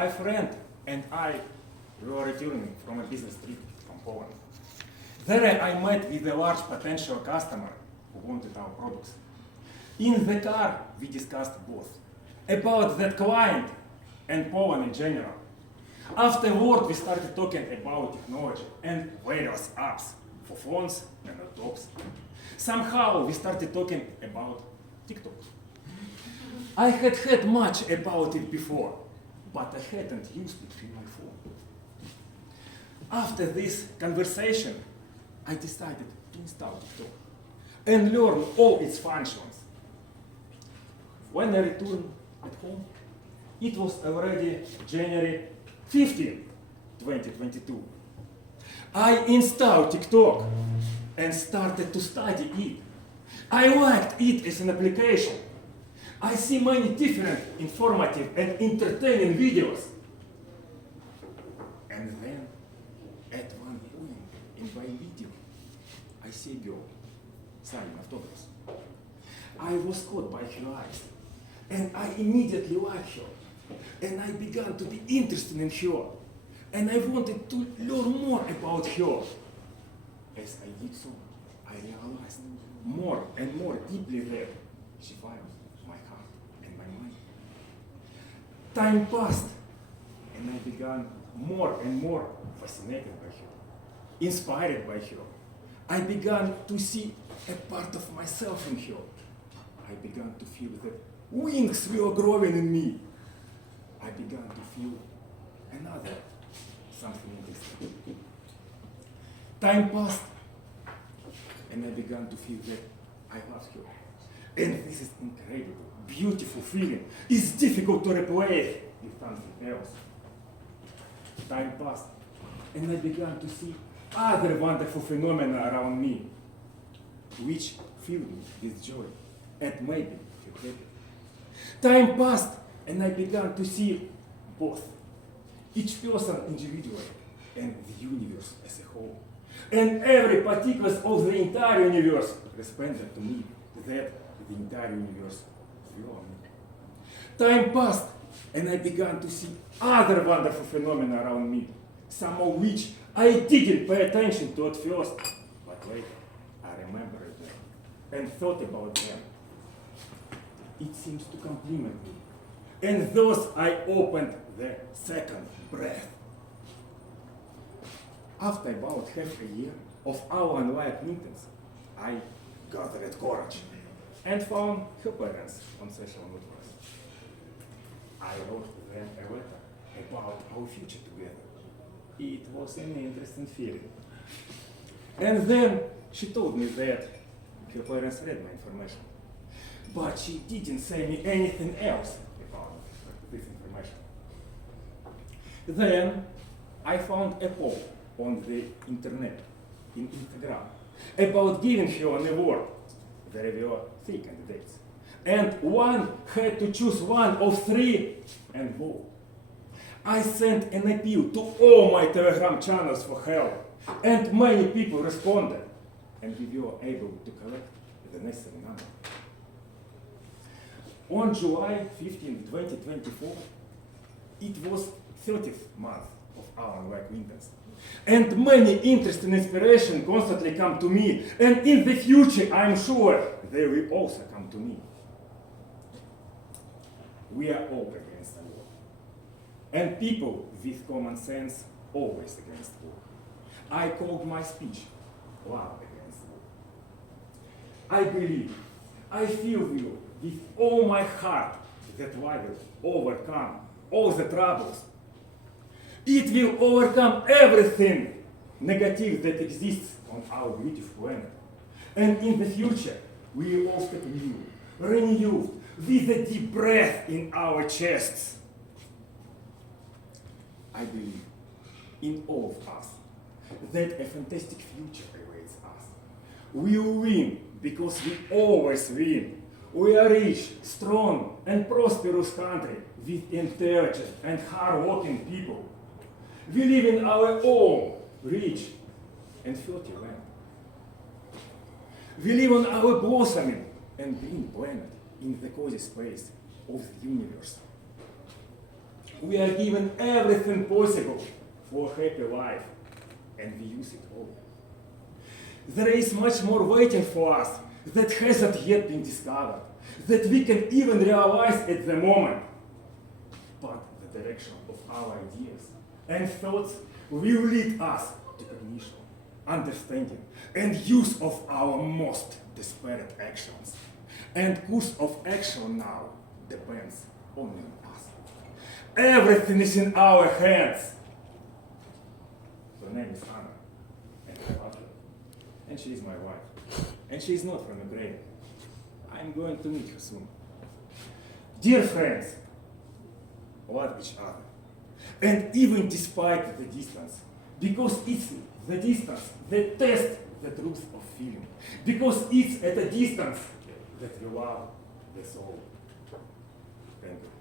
My friend and I were returning from a business trip from Poland. There I met with a large potential customer who wanted our products. In the car, we discussed both about that client and Poland in general. Afterward, we started talking about technology and various apps for phones and laptops. Somehow, we started talking about TikTok. I had heard much about it before, but I hadn't used it in my phone. After this conversation, I decided to install TikTok and learn all its functions. When I returned at home, it was already January 15, 2022. I installed TikTok and started to study it. I liked it as an application. I see many different informative and entertaining videos. And then, at one point in my video, I see a girl signing autographs. I was caught by her eyes, and I immediately liked her. And I began to be interested in her, and I wanted to learn more about her. As I did so, I realized more and more deeply that she fired my heart and my mind. Time passed, and I began more and more fascinated by her, inspired by her. I began to see a part of myself in her. I began to feel that wings were growing in me. I began to feel another something interesting. Time passed, and I began to feel that I loved her. And this is incredible, beautiful feeling. It's difficult to replace with something else. Time passed, and I began to see other wonderful phenomena around me, which filled me with joy and made me feel happy. Time passed, and I began to see both, each person individually and the universe as a whole. And every particle of the entire universe responded to me that the entire universe filled me. Time passed, and I began to see other wonderful phenomena around me, some of which I didn't pay attention to at first, but later I remembered them and thought about them. It seems to compliment me. And thus I opened the second breath. After about half a year of our online acquaintance, I gathered courage and found her parents on social networks. I wrote them a letter about our future together. It was an interesting feeling. And then she told me that her parents read my information, but she didn't say me anything else about this information. Then I found a poll on the internet, in Instagram, about giving her an award. There were 3 candidates, and one had to choose one of 3 and vote. I sent an appeal to all my Telegram channels for help, and many people responded, and we were able to collect the necessary number. On July 15, 2024, it was 30th month of our online acquaintance. And many interest and inspiration constantly come to me, and in the future, I'm sure they will also come to me. We are all against the war, and people with common sense always against war. I called my speech Love Against War. I believe, I feel you with all my heart that we will overcome all the troubles. It will overcome everything negative that exists on our beautiful planet. And in the future, we will all step new, renewed, with a deep breath in our chests. I believe in all of us that a fantastic future awaits us. We will win because we always win. We are rich, strong, and prosperous country with intelligent and hard-working people. We live in our own rich and fertile land. We live on our blossoming and green planet in the cozy space of the universe. We are given everything possible for a happy life, and we use it all. There is much more waiting for us that hasn't yet been discovered, that we can even realize at the moment. But the direction of our ideas and thoughts will lead us to cognition, understanding, and use of our most desperate actions. And course of action now depends only on us. Everything is in our hands. Her name is Anna, and I love her. And she is my wife. And she is not from Ukraine. I'm going to meet her soon. Dear friends, love each other. And even despite the distance, because it's the distance that tests the truth of feeling. Because it's at a distance that we love the soul. Thank you.